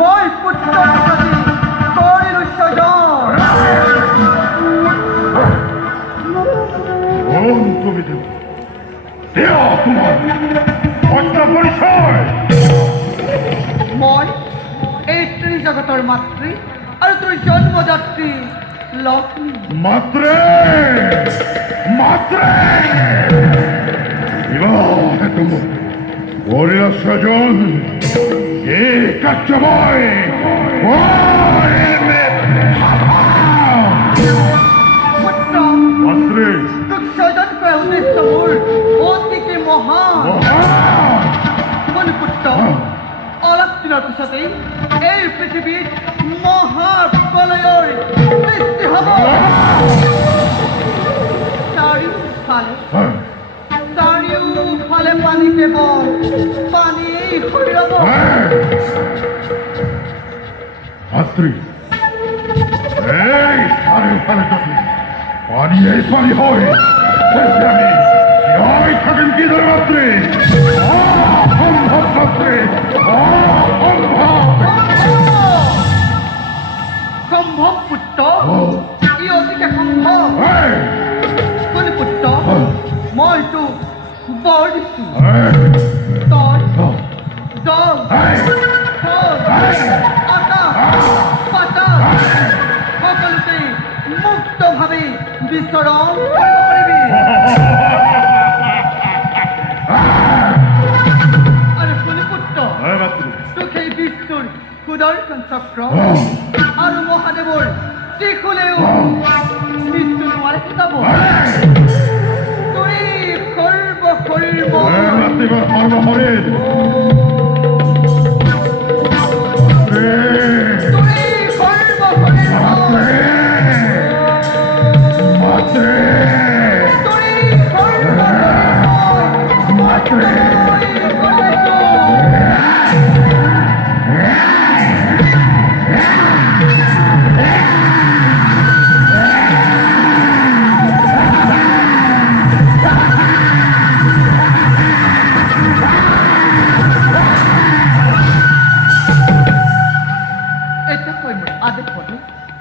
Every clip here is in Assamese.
মই পুত্ৰৰ প্ৰতি কৰিলো স্বজন। মই এই ত্ৰিজগতৰ মাতৃ আৰু তোৰ জন্মদাত্ৰী লক্ষ্মী। মাত্ৰে মাত্ৰে বলিয়া স্বজন এ কাৰ্যময় পুত্ৰ মাত্ৰে তোক স্বজন কৰাৰ উদ্দেশ্য মোৰ অতিকে মহান। কোন পুত্ৰ অলপ দিনৰ পিছতেই এই পৃথিৱীত মহাপ্ৰলয়ৰ সৃষ্টি হ'ব। চাৰিওফালে পানী, কেৱল পানী হৈ ৰ'ব। মাতৃ এই চাৰিওফালে যদি পানীয়েই পানী হয় তেন্তে আমি জীয়াই থাকিম কিদৰে মাতৃ? অসম্ভৱ মাতৃ, অসম্ভৱ। সম্ভৱ পুত্ৰ, ই অতিকে সম্ভৱ। কোন পুত্ৰ মই তোক বৰ দিছোঁ, তই জল, থল, আকাশ, পাতাল সকলোতে মুক্তভাৱে বিচৰণ কৰিব পাৰিবি। আৰু কোন পুত্ৰ তোক এই বিষ্ণুৰ সুদৰ্শন চক্ৰ আৰু মহাদেৱৰ ত্ৰিশূলেও মৃত্যু নোৱাৰে শিকাব। তুৰি সৰ্ব শৰীৰ সৰ্বশৰীৰ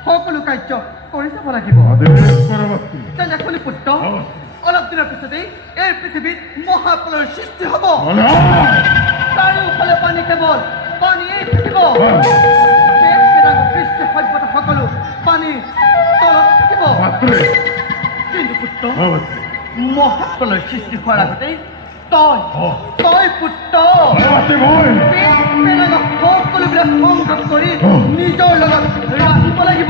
সকলো কাৰ্য কৰি যাব লাগিব। তেনেকৈ পুত্ৰ অলপ দিনৰ পিছতেই এই পৃথিৱীত মহাপ্ৰলয়ৰ সৃষ্টি হ'ব। চাৰিওফালে পানী, কেৱল পানীয়েই থাকিব। সৃষ্টি সভ্যতা সকলো পানীৰ তলত থাকিব। কিন্তু পুত্ৰ মহাপ্ৰলয়ৰ সৃষ্টি হোৱাৰ আগতেই তই পুত্ৰ সকলোবিলাক সংগ্ৰহ কৰি নিজৰ লগত ৰাখিব লাগিব।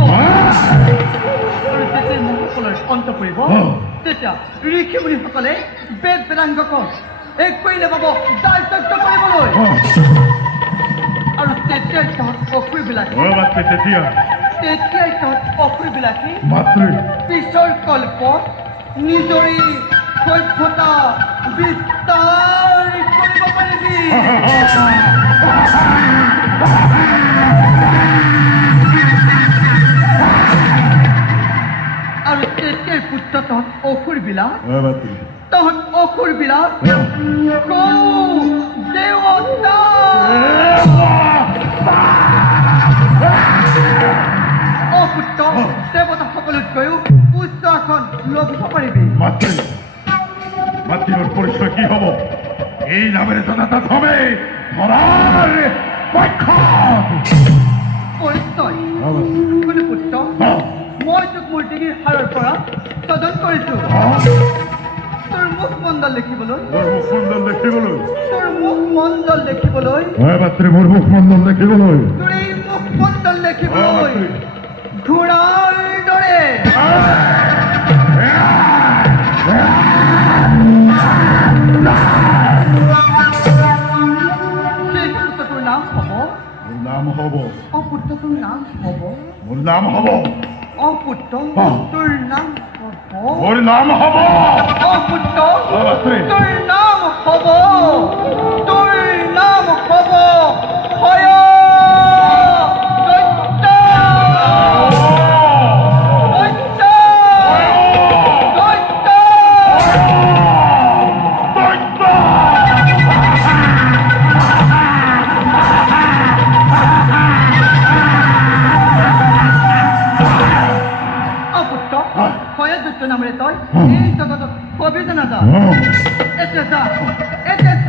আৰু যেতিয়া মহাপ্ৰলয়ৰ অন্ত পৰিব তেতিয়া ঋষি মুনিসকলে বেদ বেদাংগকক এক কৰিলে পাব দায়িত্ব কৰিবলৈ। আৰু তেতিয়াই তহঁত অসুৰবিলাকে পিছৰ কল্পত নিজৰে সভ্যতা বিস্তাৰ কৰিব পাৰিবি। আৰু তেতিয়াই পুত্ৰ তহঁত অসুৰবিলাক দেৱতা পুত্ৰ দেৱতা সকলোতকৈও উচ্চ আসন লভিব পাৰিবি। মাতৃৰ পৰিচয় কি হ'ব? এই নামেৰে জনাজাত হবে ধৰাৰ পক্ষ। পৰিচয় কোন পুত্ৰ মই তোক মোৰ ডিঙিৰ হাড়ৰ পৰা স্বজন কৰিছোঁ। তোৰ মুখমণ্ডল দেখিবলৈ মোৰ মুখমণ্ডল দেখিবলৈ তোৰ এই মুখমণ্ডল দেখিবলৈ ঘোঁৰাৰ দৰে। তোৰ নাম হ'ব অপুত্ৰ, তোৰ নাম হ'ব অপুত্ৰ, তোৰ নাম অপুত্ৰ, তোৰ নাম হ'ব হয় এই জগতত কবিতা নাথা এতিয়া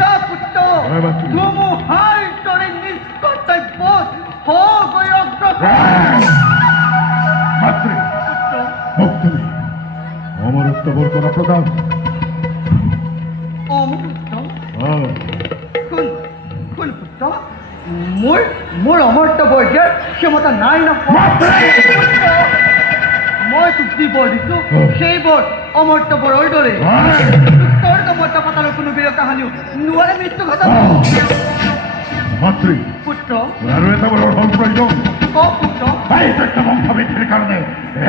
যা পুত্ৰ ধুমুহাৰ দৰে নিজ কৰ্তব্যত হৈ অগ্ৰসৰ মাতৃ পুত্ৰ ভক্তি অমৰত্ব বৰ্তনা প্ৰদান অমৃত কোন কোন পুত্ৰ মোৰ অমৰ্ত্য বৰ দিয়াৰ ক্ষমতা নাই নহয় মই তোক যি বৰ দিছোঁ সেই বৰ অমৰ্ত্য বৰৰ দৰে স্বৰ্গ মৰ্ত্য পাতালৰ কোনো বীৰ কাহানিও নোৱাৰে মৃত্যু ঘটাব মাতৃ পুত্ৰ আৰু এটা বড় হল প্ৰয়োজন ক পুত্ৰ এই তো একটা বংশবৃদ্ধিৰ কাৰণে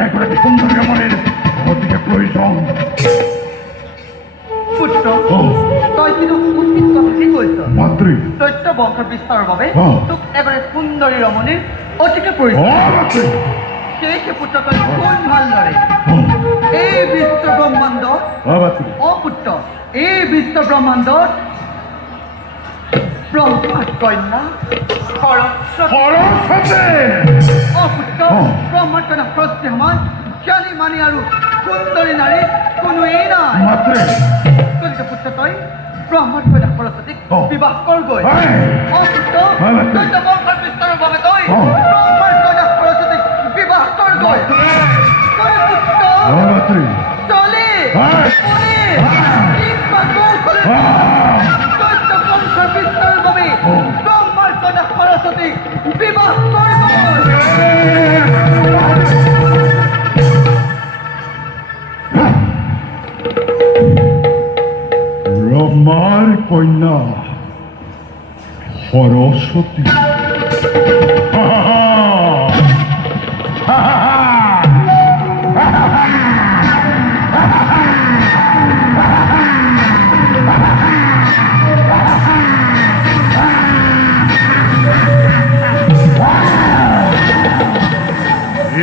একটি সুন্দৰ ৰমণেৰ অতিকে প্ৰয়োজন পুত্ৰ তই কিন্তু উচিত কথাটি কৈছ মাতৃ তথ্য বংশ বিস্তাৰৰ বাবে তোক এগৰাকী সুন্দৰী ৰমণীৰ অতিকে ও প্ৰয়োজন মাতৃ সেই পুত্ৰ তই কোন ভালদৰে এই বিশ্ব ব্ৰহ্মাণ্ডত মাতৃ অপুত্ৰ এই বিশ্ব ব্ৰহ্মাণ্ডত ব্ৰহ্মাৰ কন্যা সৰস্বতী সৰস্বতী অপুত্ৰ ব্ৰহ্মাৰ কন্যা সৰস্বতী সমান জ্ঞানী মানি আৰু সুন্দৰী নাৰী কোনোৱেই নাই মাতৃ গতিকে পুত্ৰ তই ব্ৰহ্মাৰ কন্যা সৰস্বতীক বিবাহ কৰগৈ অপুত্ৰ তথ্য বংশৰ বিস্তাৰৰ বাবে তই ব্ৰহ্মাৰ কন্যা সৰস্বতীক বিবাহ কৰগৈ পুত্ৰ মাতৃ চলে তথ্য বংশৰ বিস্তাৰৰ বাবে ব্ৰহ্মাৰ কন্যা সৰস্বতীক বিবাহ কৰগৈ ব্রহ্মার কন্যা সরস্বতী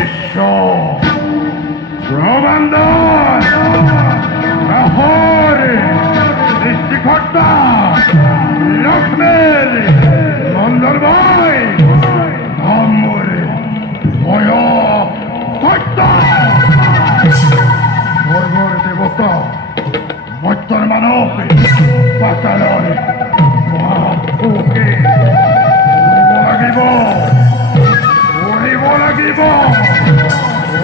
ঈশ্বর ব্রহ্মাণ্ড সৃষ্টিকর্তা লক্ষ্মীর নন্দনময় ধর্মের ভয় কর্তা স্বর্গর দেবতা মর্তর মানব পাতালয় মহাপুকে উড়িব লাগিব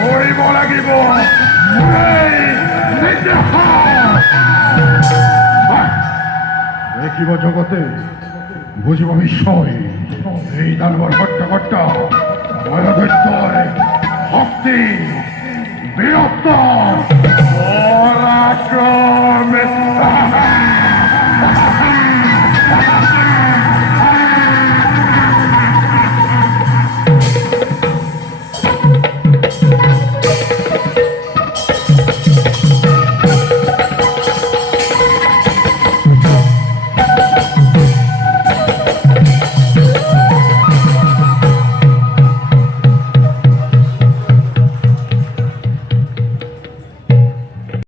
উড়িব লাগিব দেখিব জগতে বুঝিব বিস্ময় এই দানবর হট্টাকট্টা বয়ধৈর্যর শক্তি বীরত্ব পরাক্রম